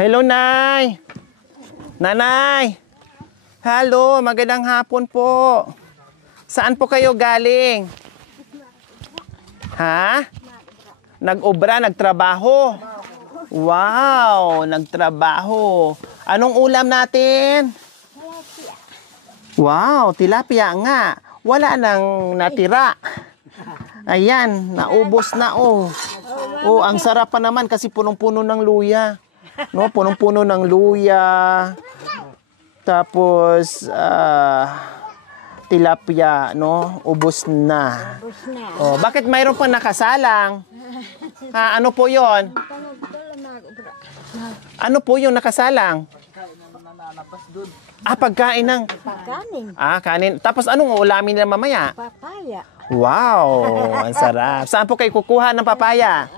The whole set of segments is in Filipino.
Hello, Nay. Nanay. Hello, magandang hapon po. Saan po kayo galing? Ha? Nag-obra, nagtrabaho. Wow, nagtrabaho. Anong ulam natin? Wow, tilapia nga. Wala nang natira. Ayan, naubos na oh. Oh, ang sarap pa naman kasi punong-puno ng luya. No, punong-puno ng luya. Tapos tilapia, no? Ubos na. Oh, bakit mayroon pa nakasalang? Ha, ano po 'yon? Ano po 'yung nakasalang? Pagkain ng Kanin. kanin. Tapos anong ulamin nila mamaya? Papaya. Wow, ang sarap. Saan po kayo kukuha ng papaya?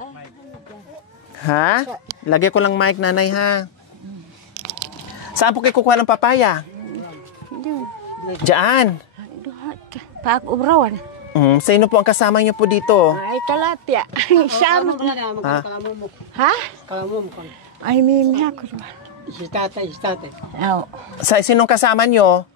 Ha? Lagay ko lang mic, nanay, ha? Saan po kayo kukuha ng papaya? Diyan. Pag-ubrawan. Sino po ang kasama niyo po dito? Ay, talapia. Sama. Ha? Ay, mimi ako. Si tatay. Oo. Sinong kasama niyo?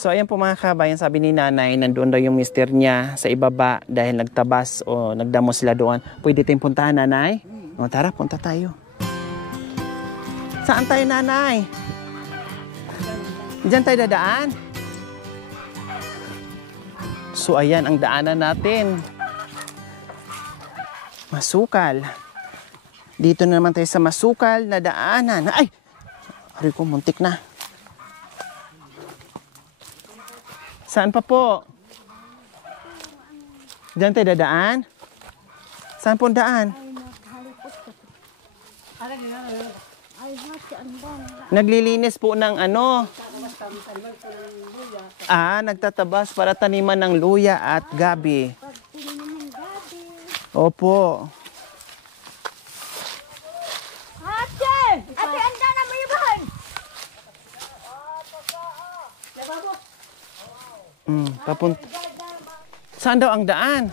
So, ayan po mga kabayan, sabi ni nanay, nandoon daw yung mister niya sa ibaba dahil nagtabas o nagdamo sila doon. Pwede tayong puntahan, nanay? O, tara, punta tayo. Saan tayo, nanay? Diyan tayo dadaan? So, ayan ang daanan natin. Masukal. Dito na naman tayo sa masukal na daanan. Ay! Hari ko, muntik na. Saan pa po? Diyan tayo dadaan? Saan po daan? Naglilinis po ng ano? Nagtatabas para taniman ng luya at gabi. Opo. Ate, anda na mo ibahan. Papunta. Saan daw ang daan?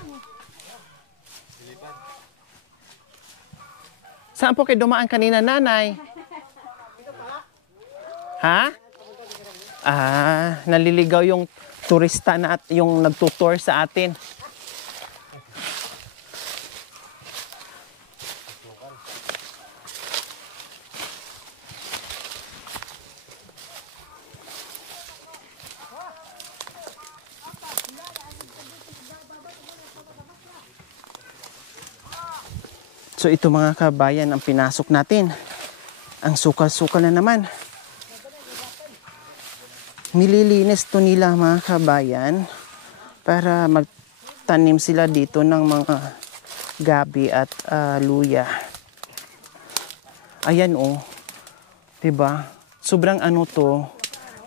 Saan po kayo dumaan kanina, nanay? Ha? Naliligaw yung turista na at yung nagtutour sa atin. So ito mga kabayan ang pinasok natin. Ang sukal-sukal na naman. Nililinis to nila mga kabayan para magtanim sila dito ng mga gabi at luya. Ayan oh. 'Di ba? Sobrang ano to.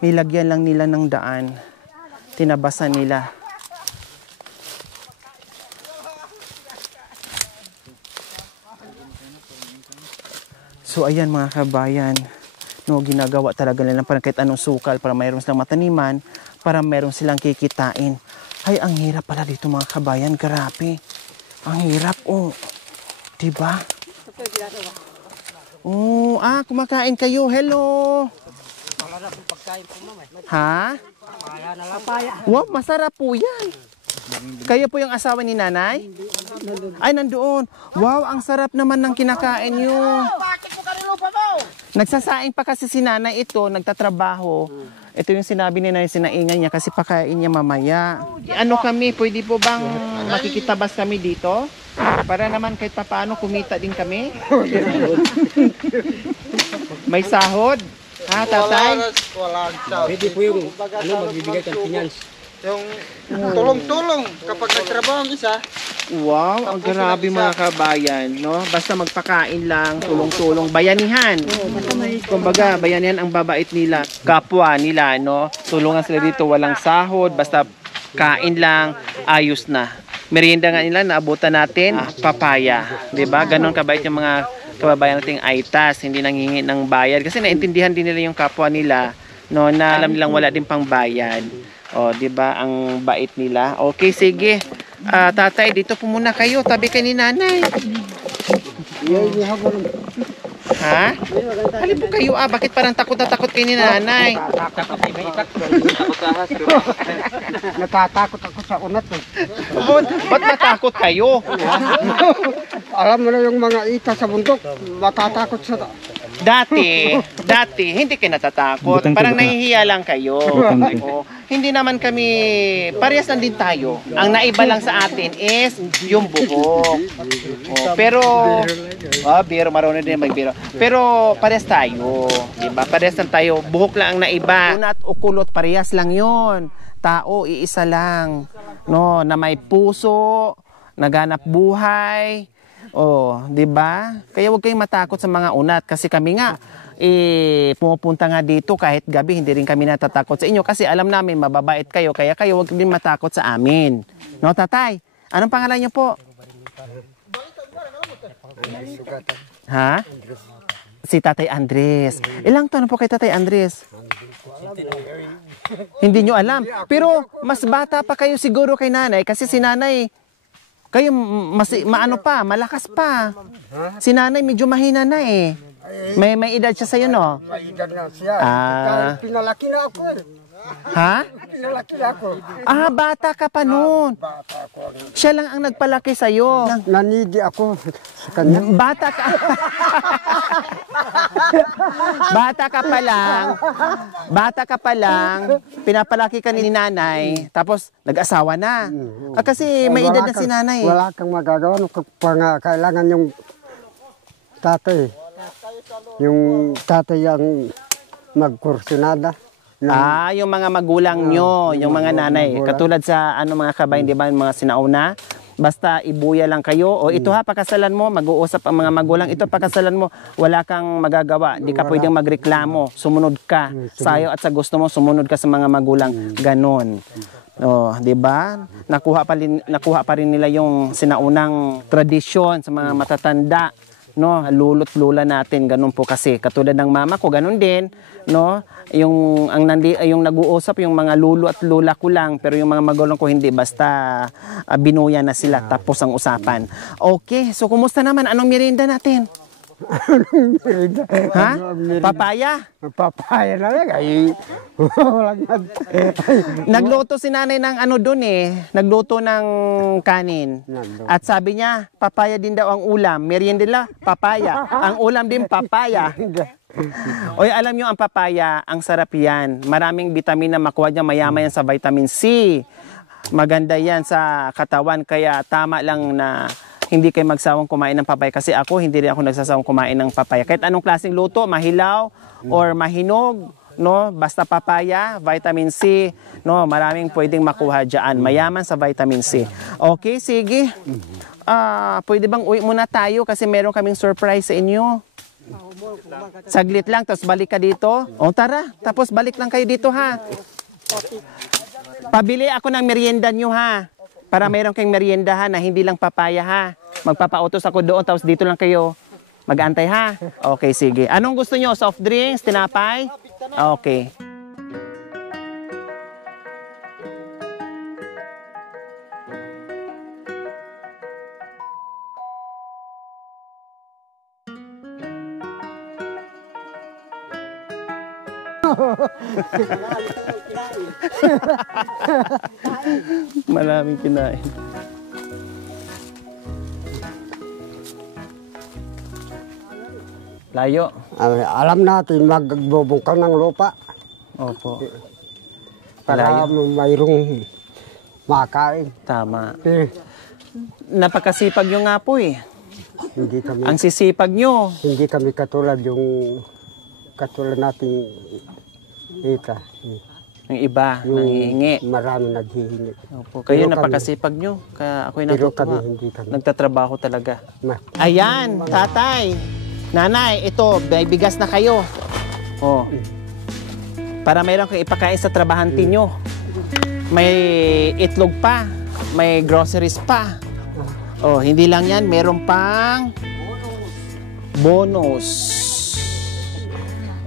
Nilagyan lang nila ng daan. Tinabasan nila. So ayan mga kabayan, no, ginagawa talaga nila para kahit anong sukal para mayroon silang mataniman, para mayroon silang kikitain. Ay, ang hirap pala dito mga kabayan, grabe. Ang hirap, oh. Diba? Oh, kumakain kayo. Hello. Ha? Wow, masarap po yan. Kayo po yung asawa ni nanay? Ay, nandoon. Wow, ang sarap naman ng kinakain nyo. Nagsasaing pa kasi si nanay ito, nagtatrabaho. Ito yung sinabi ni nanay, sinaingay niya kasi pakain niya mamaya. Ano kami, pwede po bang makikitabas kami dito? Para naman kahit paano kumita din kami. May sahod? Ha, tatay? Walang sahod. Pwede po yung magbibigay ng finance. Yung tulong-tulong kapag nagtrabaho ang isa. Wow, ang grabe mga kabayan, no? Basta magpakain lang, tulong-tulong, bayanihan. Kumbaga, bayanihan ang babait nila, kapwa nila, no? Tulungan sila dito, walang sahod, basta kain lang, ayos na. Merienda nga nila, naabutan natin, papaya. 'Di ba? Ganon kabait yung mga kababayan nating Aitas, hindi nanghingi ng bayad. Kasi naintindihan din nila yung kapwa nila, no? Na alam nilang wala din pang bayad. O, di ba ang bait nila? Okay, sige. Tatay, dito po muna kayo. Tabi kay ni nanay. Ha? Halip po kayo bakit parang takot na takot kayo ni nanay? Natatakot ako sa unat eh. Ba't matakot kayo? Alam mo na yung mga ita sa bundok, matatakot sa... Dati, hindi kayo natatakot. Parang nahihiya lang kayo. Oo. Hindi naman kami, parehas lang din tayo. Ang naiba lang sa atin is yung buhok. Oh, pero, biro, marunong din magbiro. Pero parehas tayo. Diba? Parehas lang tayo. Buhok lang ang naiba. Una at ukulot, parehas lang yon. Tao, iisa lang. No, na may puso, naganap buhay. Oh, 'di ba? Kaya huwag kayong matakot sa mga unat kasi kami nga pumupunta nga dito kahit gabi, hindi rin kami natatakot sa inyo kasi alam namin mababait kayo kaya kayo huwag din matakot sa amin. No, tatay? Anong pangalan niyo po? Ha? Si Tatay Andres. Ilang taon po kay Tatay Andres? Hindi nyo alam. Pero mas bata pa kayo siguro kay nanay kasi si nanay kayo maano pa, malakas pa. Si nanay medyo mahina na eh. May edad siya sa'yo, no? May edad na siya. Ah. Pinalaki na ako eh. Ha? Pinalaki na ako. Bata ka pa noon. Bata ako. Siya lang ang nagpalaki sa'yo. Nanidi ako sa kanya. Bata ka. Bata ka pa lang, pinapalaki ka ni nanay, tapos nag-asawa na. Kasi may edad na si nanay. Wala kang magagawa kung kailangan yung tatay. Yung tatay ang magkursunada. Yung mga magulang nyo, yung mga nanay. Katulad sa mga kabayan, di ba, yung mga sinauna. Basta ibuya lang kayo. O ito ha, pakasalan mo, mag-uusap ang mga magulang. Ito pakasalan mo, wala kang magagawa. Di ka pwedeng magreklamo. Sumunod ka. Sayo at sa gusto mo, sumunod ka sa mga magulang. Ganon. Di ba? Nakuha pa rin nila yung sinaunang tradisyon sa mga matatanda. No, lulot lula natin, ganun po kasi. Katulad ng mama ko, ganun din, no? Yung nag-uusap yung mga lulo at lula ko lang, pero yung mga magulang ko hindi, basta binuya na sila, tapos ang usapan. Okay, so kumusta naman? Anong merienda natin? Anong merienda? Ha? Papaya? Papaya na lang. Nagluto si nanay ng doon nagluto ng kanin. At sabi niya, papaya din daw ang ulam. Merienda nila, papaya. Ang ulam din, papaya. Oy, alam nyo ang papaya, ang sarap yan. Maraming vitamin na makuha niya, mayama yan sa vitamin C. Maganda yan sa katawan, kaya tama lang na hindi kayo magsawang kumain ng papaya. Kasi ako, hindi rin ako nagsasawang kumain ng papaya. Kahit anong klaseng luto, mahilaw or mahinog, no? Basta papaya, vitamin C, no? Maraming pwedeng makuha dyan. Mayaman sa vitamin C. Okay, sige. Pwede bang uwi muna tayo kasi meron kaming surprise sa inyo? Saglit lang, tapos balik ka dito. Tara, tapos balik lang kayo dito, ha? Pabili ako ng merienda nyo, ha? Para meron kayong merienda, ha, na hindi lang papaya, ha? Magpapautos ako doon, tapos dito lang kayo mag-antay, ha? Okay, sige. Anong gusto nyo? Soft drinks? Tinapay? Okay. Maraming kinain. Layo. Alam natin magbubungkal ng lupa Opo. para mayroong makain. Tama. Eh, Napakasipag nyo nga po eh. hindi kami Ang sisipag nyo. hindi kami katulad nating ita. Yung iba, nangihingi. Marami naghihingi. Opo. Kayo Pero napakasipag nyo. Kaya ako'y Pero kami natutuwa. hindi kami. Nagtatrabaho talaga. Ma- Ayan, tatay. Nanay, ito, may bigas na kayo. Oh. Para mayroon kang ipakain sa trabahante nyo. May itlog pa. May groceries pa. Oh, hindi lang yan, meron pang bonus.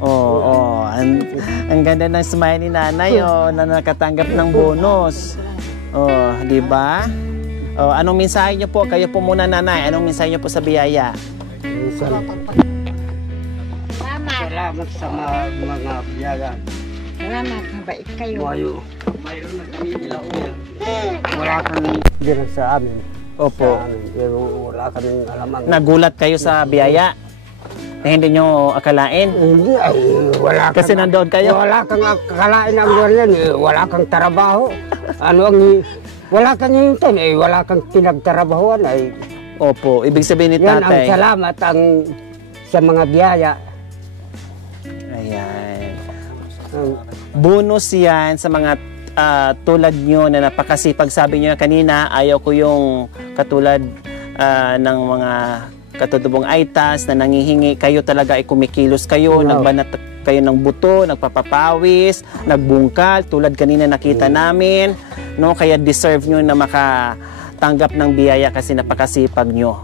Oh, ang ganda ng smile ni nanay, na nakatanggap ng bonus. Oh, di ba? Oh, anong mensahe niyo po? Kayo po muna, nanay. Anong mensahe niyo po sa biyaya? Minsan, Salamat sa mga biyaya. Salamat, mabait kayo. Mayroon na kami ilang yan. Wala kami din sa amin. Opo. Sa amin. Pero wala kaming alamang. Nagulat kayo sa biyaya na hindi nyo akalain. Hindi, ay wala kang... Kasi nandoon kayo. Wala kang akalain ang ganyan. Wala kang trabaho. Wala kang hintin. Wala kang pinagtrabahuan. Opo, ibig sabihin ni Yan ang tatay. salamat sa mga biyaya. Ayan. Bonus yan sa mga tulad nyo na napakasipag. Sabi nyo kanina, ayaw ko yung katulad ng mga katutubong aitas na nangihingi. Kayo talaga ay kumikilos kayo, nagbanat kayo ng buto, nagpapapawis, nagbungkal, tulad kanina nakita namin. No? Kaya deserve nyo na makatanggap ng biyaya kasi napakasipag nyo.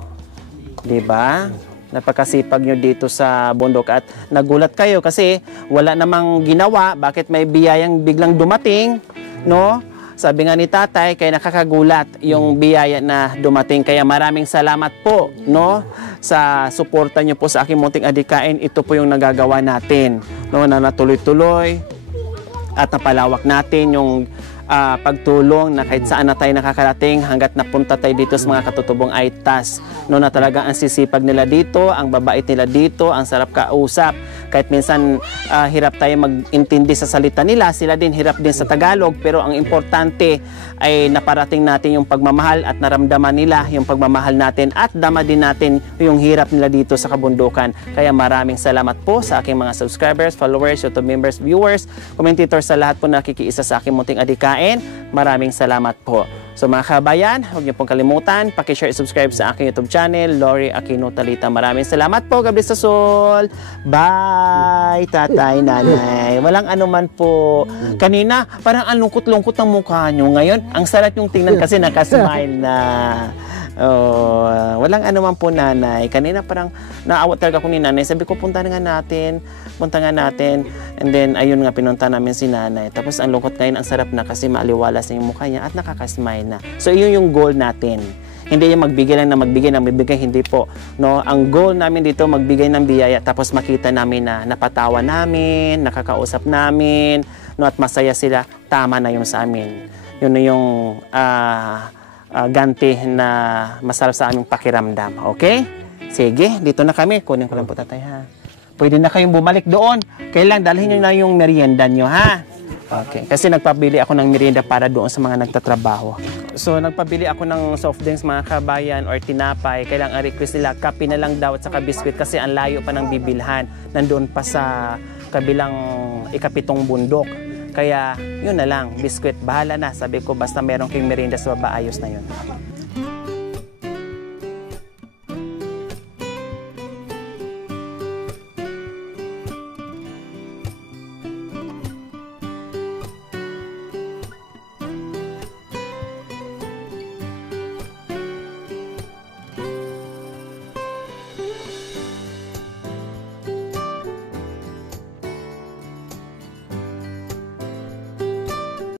Diba? Napakasipag nyo dito sa bundok at nagulat kayo kasi wala namang ginawa. Bakit may biyayang biglang dumating? No? Sabi nga ni tatay, kaya nakakagulat yung biyaya na dumating. Kaya maraming salamat po, no? Sa suporta nyo po sa aking munting adikain. Ito po yung nagagawa natin, no? Na natuloy-tuloy at napalawak natin yung pagtulong na kahit saan na tayo nakakarating hanggat napunta tayo dito sa mga katutubong aitas. No, na talaga ang sisipag nila dito, ang babait nila dito, ang sarap kausap. Kahit minsan hirap tayo mag-intindi sa salita nila, sila din hirap din sa Tagalog, pero ang importante ay naparating natin yung pagmamahal at naramdaman nila yung pagmamahal natin at dama din natin yung hirap nila dito sa kabundukan. Kaya maraming salamat po sa aking mga subscribers, followers, YouTube members, viewers, commentators, sa lahat po nakikiisa sa aking munting adikain. Maraming salamat po. So mga kabayan, huwag niyo pong kalimutan, paki-share, subscribe sa aking YouTube channel, Lori Aquino Talita. Maraming salamat po, God bless us all. Bye, tatay, nanay. Walang anuman po. Kanina, parang ang lungkot-lungkot ng mukha nyo. Ngayon, ang sarap yung tingnan kasi nakasmile na. Oh, walang anuman po, nanay. Kanina parang naawat talaga ako ni nanay. Sabi ko, punta nga natin. And then, ayun nga, pinunta namin si nanay. Tapos ang lungkot ngayon, ang sarap na kasi maaliwalas na yung mukha niya at nakakasmile na. So, iyon yung goal natin. Hindi yung magbigay lang na magbigay, hindi po. No? Ang goal namin dito, magbigay ng biyaya, tapos makita namin na napatawa namin, nakakausap namin, no? At masaya sila, tama na yung sa amin. Yun na yung ganti na masarap sa aming pakiramdam. Okay? Sige, dito na kami. Kunin ko lang po, tatay, ha? Pwede na kayong bumalik doon. Kailan, dalhin nyo na yung merienda nyo, ha? Okay. Kasi nagpabili ako ng merienda para doon sa mga nagtatrabaho. So, nagpabili ako ng soft drinks, mga kabayan, or tinapay. Kailang ang request nila, kape na lang daw at saka biskwit kasi ang layo pa ng bibilhan. Nandoon pa sa kabilang ikapitong bundok. Kaya, yun na lang, biskwit, bahala na. Sabi ko, basta meron kayong merienda sa baba, ayos na yun.